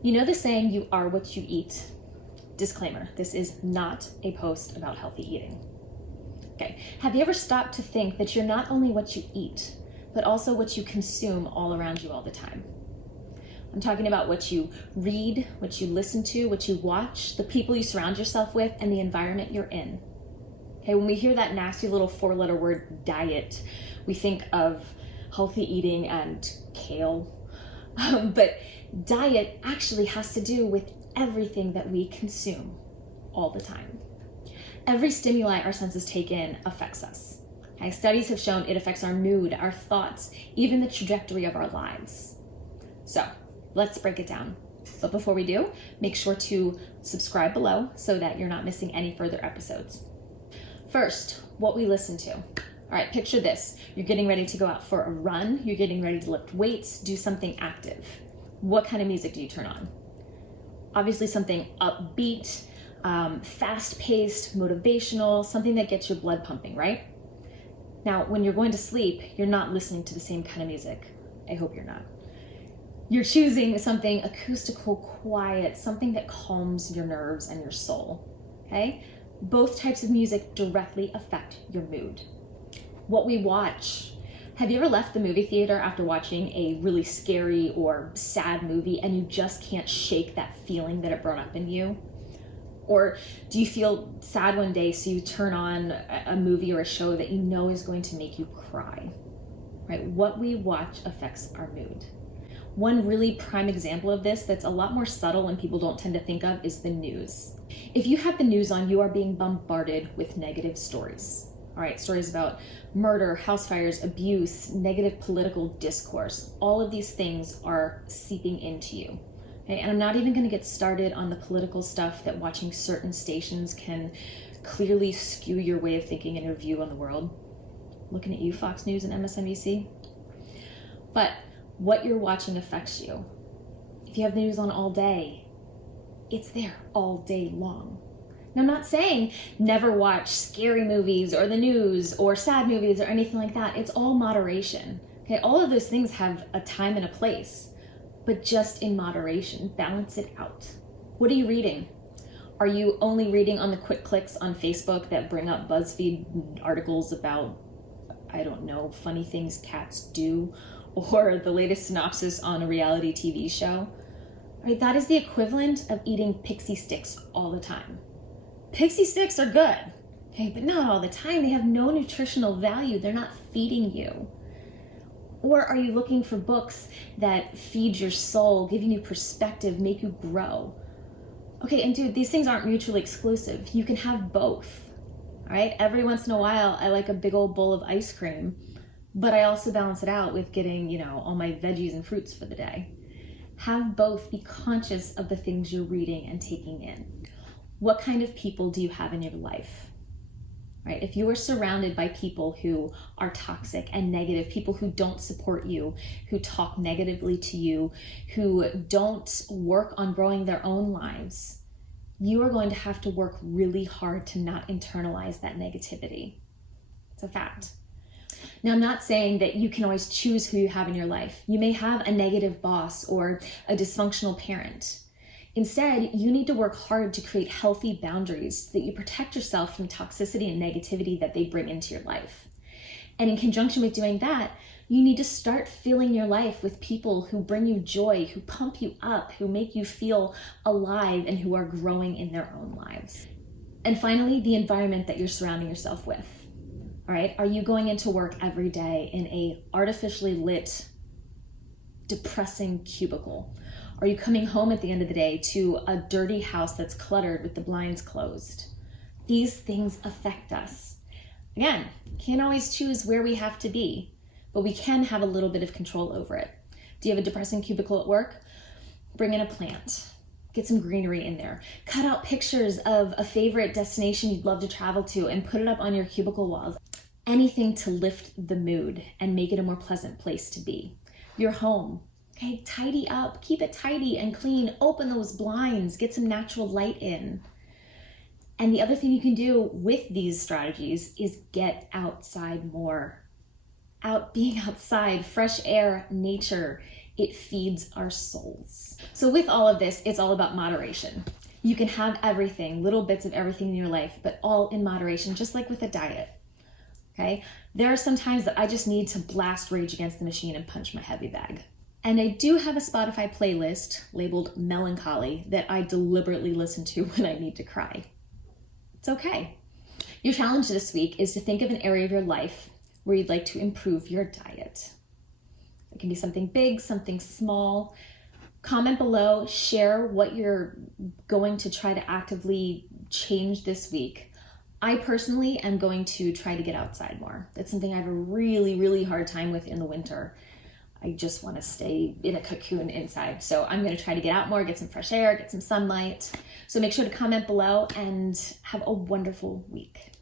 You know the saying, you are what you eat? Disclaimer, this is not a post about healthy eating. Okay, have you ever stopped to think that you're not only what you eat, but also what you consume all around you all the time? I'm talking about what you read, what you listen to, what you watch, the people you surround yourself with, and the environment you're in. Okay, when we hear that nasty little 4-letter word diet, we think of healthy eating and kale. But diet actually has to do with everything that we consume all the time. Every stimuli our senses take in affects us. Okay, studies have shown it affects our mood, our thoughts, even the trajectory of our lives. So let's break it down. But before we do, make sure to subscribe below so that you're not missing any further episodes. First, what we listen to. All right, picture this. You're getting ready to go out for a run. You're getting ready to lift weights, do something active. What kind of music do you turn on? Obviously something upbeat, fast-paced, motivational, something that gets your blood pumping, right? Now, when you're going to sleep, you're not listening to the same kind of music. I hope you're not. You're choosing something acoustical, quiet, something that calms your nerves and your soul, okay? Both types of music directly affect your mood. What we watch. Have you ever left the movie theater after watching a really scary or sad movie and you just can't shake that feeling that it brought up in you? Or do you feel sad one day so you turn on a movie or a show that you know is going to make you cry? Right? What we watch affects our mood. One really prime example of this that's a lot more subtle and people don't tend to think of is the news. If you have the news on, you are being bombarded with negative stories. All right, stories about murder, house fires, abuse, negative political discourse. All of these things are seeping into you. Okay? And I'm not even gonna get started on the political stuff that watching certain stations can clearly skew your way of thinking and your view on the world. Looking at you, Fox News and MSNBC. But what you're watching affects you. If you have the news on all day, it's there all day long. Now, I'm not saying never watch scary movies or the news or sad movies or anything like that. It's all moderation. Okay, all of those things have a time and a place, but just in moderation. Balance it out. What are you reading? Are you only reading on the quick clicks on Facebook that bring up BuzzFeed articles about, I don't know, funny things cats do, or the latest synopsis on a reality TV show? Right, that is the equivalent of eating pixie sticks all the time. Pixie sticks are good, okay, but not all the time. They have no nutritional value. They're not feeding you. Or are you looking for books that feed your soul, giving you perspective, make you grow? Okay, and dude, these things aren't mutually exclusive. You can have both, all right? Every once in a while, I like a big old bowl of ice cream, but I also balance it out with getting, all my veggies and fruits for the day. Have both. Be conscious of the things you're reading and taking in. What kind of people do you have in your life? Right? If you are surrounded by people who are toxic and negative, people who don't support you, who talk negatively to you, who don't work on growing their own lives, you are going to have to work really hard to not internalize that negativity. It's a fact. Now, I'm not saying that you can always choose who you have in your life. You may have a negative boss or a dysfunctional parent. Instead, you need to work hard to create healthy boundaries so that you protect yourself from toxicity and negativity that they bring into your life. And in conjunction with doing that, you need to start filling your life with people who bring you joy, who pump you up, who make you feel alive, and who are growing in their own lives. And finally, the environment that you're surrounding yourself with. All right, are you going into work every day in a artificially lit, depressing cubicle? Are you coming home at the end of the day to a dirty house that's cluttered with the blinds closed? These things affect us. Again, can't always choose where we have to be, but we can have a little bit of control over it. Do you have a depressing cubicle at work? Bring in a plant. Get some greenery in there. Cut out pictures of a favorite destination you'd love to travel to and put it up on your cubicle walls. Anything to lift the mood and make it a more pleasant place to be. Your home. Okay, tidy up, keep it tidy and clean, open those blinds, get some natural light in. And the other thing you can do with these strategies is get outside more. Being outside, fresh air, nature, It feeds our souls. So with all of this, it's all about moderation. You can have everything, little bits of everything in your life, but all in moderation, just like with a diet. Okay? There are some times that I just need to blast Rage Against the Machine and punch my heavy bag. And I do have a Spotify playlist labeled Melancholy that I deliberately listen to when I need to cry. It's okay. Your challenge this week is to think of an area of your life where you'd like to improve your diet. It can be something big, something small. Comment below, share what you're going to try to actively change this week. I personally am going to try to get outside more. That's something I have a really, really hard time with in the winter. I just want to stay in a cocoon inside. So I'm going to try to get out more, get some fresh air, get some sunlight. So make sure to comment below and have a wonderful week.